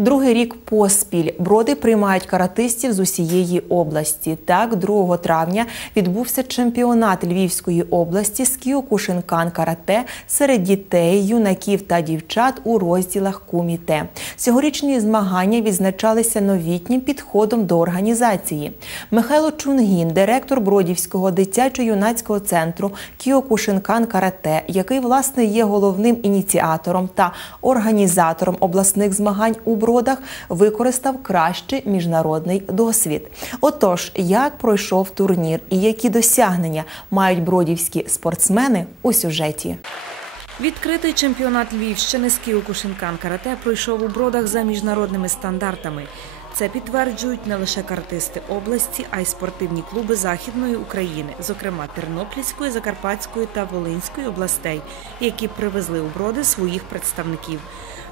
Другий рік поспіль броди приймають каратистів з усієї області. Так, 2 травня відбувся чемпіонат Львівської області з кіокушинкан карате серед дітей, юнаків та дівчат у розділах куміте. Цьогорічні змагання відзначалися новітнім підходом до організації. Михайло Чунгін, директор Бродівського дитячо-юнацького центру Кіокушинкан карате, який власне є головним ініціатором та організатором обласних змагань у бродах, використав кращий міжнародний досвід. Отож, як пройшов турнір і які досягнення мають бродівські спортсмени у сюжеті. Відкритий чемпіонат Львівщини з Кіокушинкан карате пройшов у бродах за міжнародними стандартами. Це підтверджують не лише картисти області, а й спортивні клуби Західної України, зокрема Тернопільської, Закарпатської та Волинської областей, які привезли у броди своїх представників.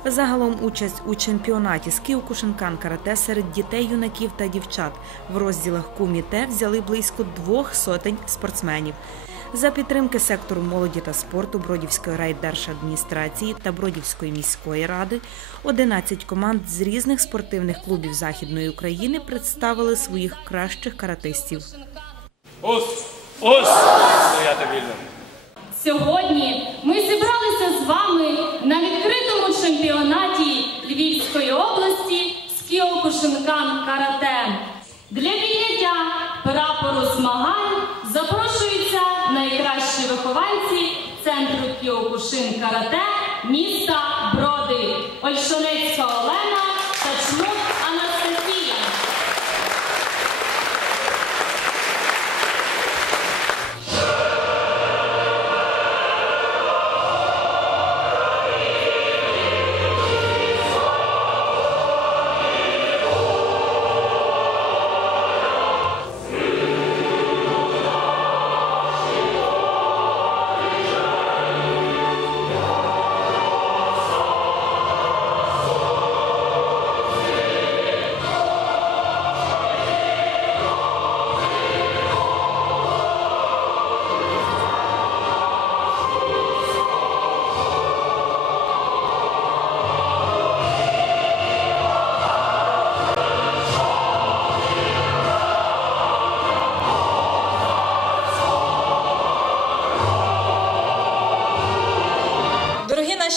Загалом участь у чемпіонаті з Кіокушинкан карате серед дітей, юнаків та дівчат в розділах куміте взяли близько двох сотень спортсменів. За підтримки сектору молоді та спорту Бродівської райдержадміністрації та Бродівської міської ради 11 команд з різних спортивних клубів Західної України представили своїх кращих каратистів. Ось, ось, стояти вільно. Сьогодні ми зібралися з вами на відкритому чемпіонаті Львівської області з Кіокушинкан карате. Для підняття прапору змагань найкращі вихованці центру Кіокушин карате міста Броди. Ольшонецька Олена та Чмут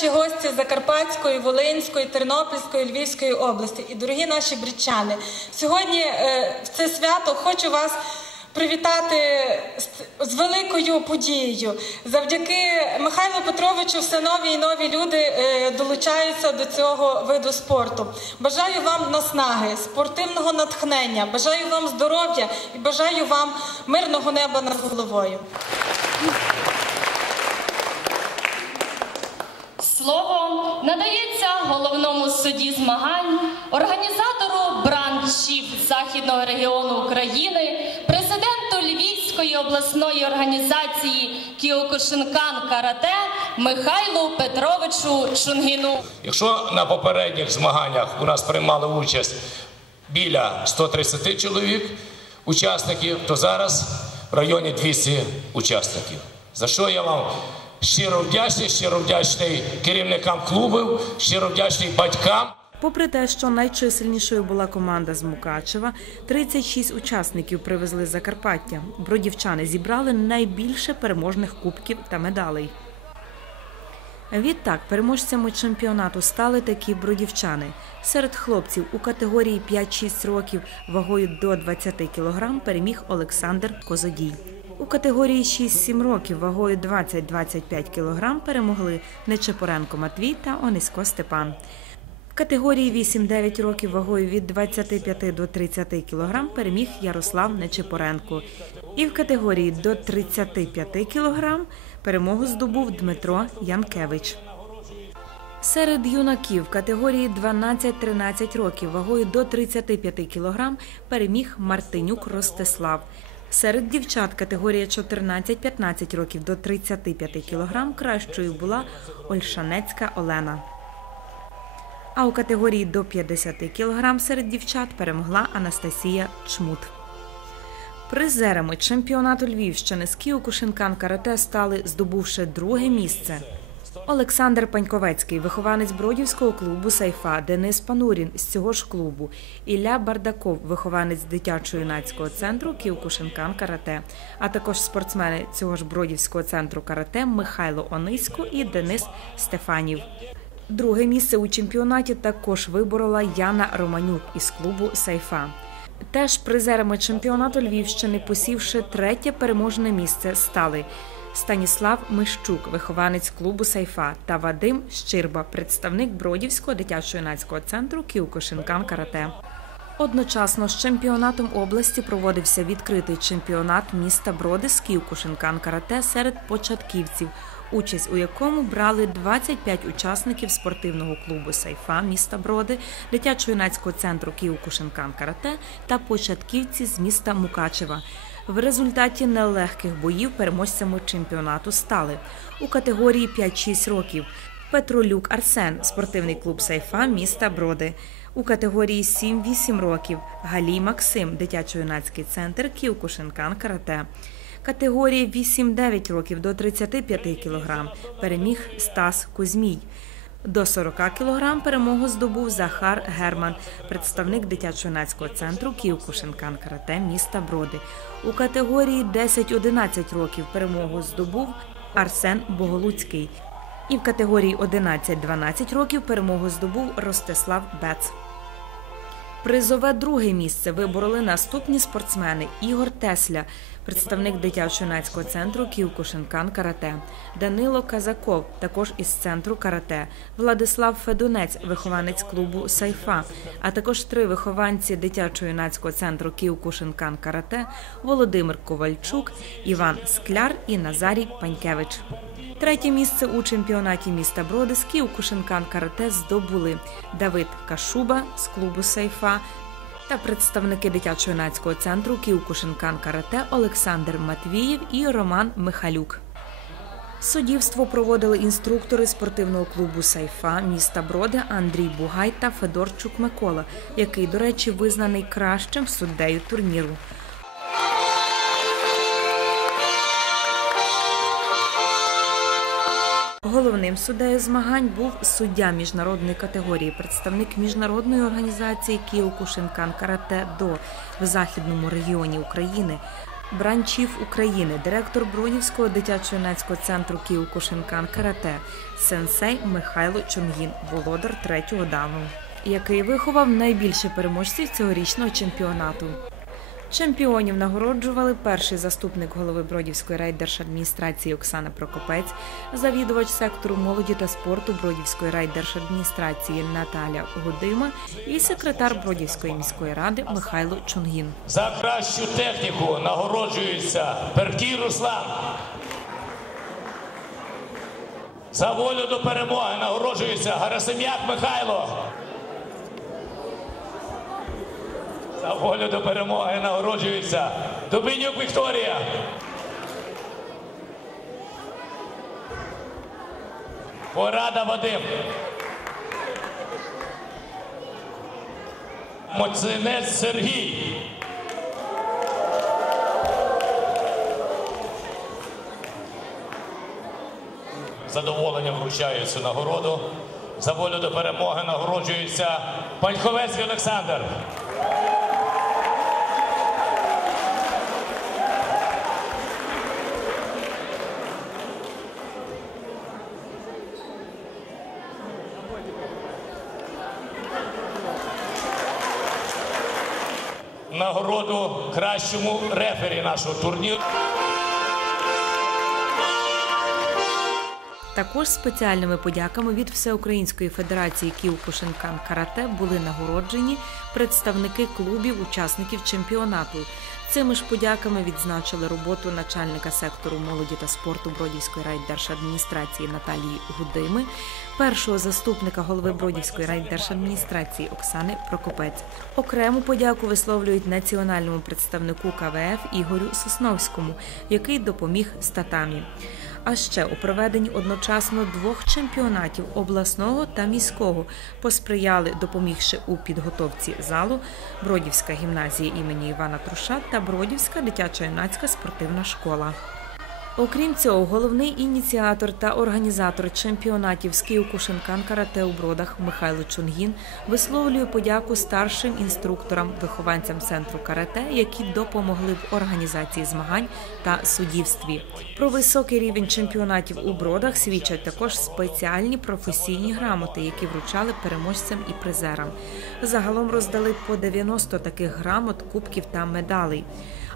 наші гості Закарпатської, Волинської, Тернопільської, Львівської області і дорогі наші брідчани, сьогодні е, в це свято хочу вас привітати з- з великою подією. Завдяки Михайлу Петровичу все нові і нові люди е, долучаються до цього виду спорту. Бажаю вам наснаги, спортивного натхнення, бажаю вам здоров'я і бажаю вам мирного неба над головою. Слово надається головному судді змагань, організатору бранчів Західного регіону України, президенту Львівської обласної організації Кіокушинкан Карате Михайлу Петровичу Чунгіну. Якщо на попередніх змаганнях у нас приймали участь біля 130 чоловік, учасників, то зараз в районі 200 учасників. За що я вам щиро вдячний, щиро вдячний керівникам клубів, щиро вдячний батькам. Попри те, що найчисельнішою була команда з Мукачева, 36 учасників привезли з Закарпаття. Бродівчани зібрали найбільше переможних кубків та медалей. Відтак, переможцями чемпіонату стали такі бродівчани. Серед хлопців у категорії 5-6 років вагою до 20 кг переміг Олександр Козодій. У категорії 6-7 років вагою 20-25 кг перемогли Нечепоренко Матвій та Онисько Степан. В категорії 8-9 років вагою від 25 до 30 кг переміг Ярослав Нечепоренко. І в категорії до 35 кг перемогу здобув Дмитро Янкевич. Серед юнаків категорії 12-13 років вагою до 35 кг переміг Мартинюк Ростислав. Серед дівчат категорія 14-15 років до 35 кг кращою була Ольшанецька Олена. А у категорії до 50 кг серед дівчат перемогла Анастасія Чмут. Призерами чемпіонату Львівщини з Кіокушинкан карате стали, здобувши друге місце. Олександр Паньковецький, вихованець бродівського клубу Сайфа, Денис Панурін з цього ж клубу, Ілля Бардаков, вихованець дитячо-юнацького центру Кіокушинкан Карате, а також спортсмени цього ж бродівського центру карате Михайло Онисько і Денис Стефанів. Друге місце у чемпіонаті також виборола Яна Романюк із клубу Сайфа. Теж призерами чемпіонату Львівщини, посівши третє переможне місце, стали Станіслав Мищук, вихованець клубу Сайфа, та Вадим Щирба, представник Бродівського дитячо-юнацького центру Кіокушинкан Карате. Одночасно з чемпіонатом області проводився відкритий чемпіонат міста Броди з Кіокушинкан Карате серед початківців, участь у якому брали 25 учасників спортивного клубу Сайфа міста Броди, дитячо-юнацького центру Кіокушинкан Карате та початківці з міста Мукачева. В результаті нелегких боїв переможцями чемпіонату стали у категорії 5-6 років. Петролюк Арсен, спортивний клуб Сайфа міста Броди. У категорії 7-8 років Галій Максим, дитячо-юнацький центр Кіокушинкан Карате. Категорії 8-9 років до 35 кг переміг Стас Кузьмій. До 40 кг перемогу здобув Захар Герман, представник дитячо-юнацького центру Кіокушинкан Карате міста Броди. У категорії 10-11 років перемогу здобув Арсен Боголуцький. І в категорії 11-12 років перемогу здобув Ростислав Бец. Призове друге місце вибороли наступні спортсмени Ігор Тесля, представник дитячо-юнацького центру Кіокушинкан Карате, Данило Казаков, також із центру карате, Владислав Федунець, вихованець клубу Сайфа, а також три вихованці дитячо-юнацького центру Кіокушинкан Карате, Володимир Ковальчук, Іван Скляр і Назарій Панькевич. Третє місце у чемпіонаті міста Броди з Кіокушинкан Карате здобули Давид Кашуба з клубу Сайфа та представники дитячо-юнацького центру Кіокушинкан Карате Олександр Матвієв і Роман Михалюк. Суддівство проводили інструктори спортивного клубу Сайфа міста Броди Андрій Бугай та Федорчук Микола, який, до речі, визнаний кращим суддею турніру. Головним суддею змагань був суддя міжнародної категорії, представник міжнародної організації Кіокушинкан Карате До в західному регіоні України. Бранчів України, директор Бродівського дитячо-юнацького центру Кіокушинкан Карате, сенсей Михайло Чонгін, володар третього дану, який виховав найбільше переможців цьогорічного чемпіонату. Чемпіонів нагороджували перший заступник голови Бродівської райдержадміністрації Оксана Прокопець, завідувач сектору молоді та спорту Бродівської райдержадміністрації Наталя Гудима і секретар Бродівської міської ради Михайло Чунгін. За кращу техніку нагороджується Беркій Руслан. За волю до перемоги нагороджується Гарасим'як Михайло. Волю до перемоги нагороджується Дубинюк Вікторія. Порада Вадим. Моцинець Сергій. Задоволенням вручаю цю нагороду. За волю до перемоги нагороджується Паньковецький Олександр. Нагороду кращому рефері нашого турніру. Також спеціальними подяками від Всеукраїнської федерації Кіокушинкан Карате були нагороджені представники клубів учасників чемпіонату. Цими ж подяками відзначили роботу начальника сектору молоді та спорту Бродівської райдержадміністрації Наталії Гудими, першого заступника голови Бродівської райдержадміністрації Оксани Прокопець. Окрему подяку висловлюють національному представнику КВФ Ігорю Сосновському, який допоміг статамі. А ще у проведенні одночасно двох чемпіонатів обласного та міського посприяли, допомігши у підготовці залу Бродівська гімназія імені Івана Труша та Бродівська дитячо-юнацька спортивна школа. Окрім цього, головний ініціатор та організатор чемпіонатів з Київкушинкан карате у бродах Михайло Чунгін висловлює подяку старшим інструкторам, вихованцям центру карате, які допомогли в організації змагань та суддівстві. Про високий рівень чемпіонатів у бродах свідчать також спеціальні професійні грамоти, які вручали переможцям і призерам. Загалом роздали по 90 таких грамот, кубків та медалей.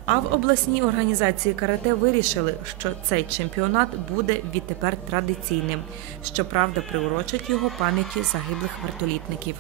А в обласній організації карате вирішили, що цей чемпіонат буде відтепер традиційним. Щоправда, приурочать його пам'яті загиблих вертолітників.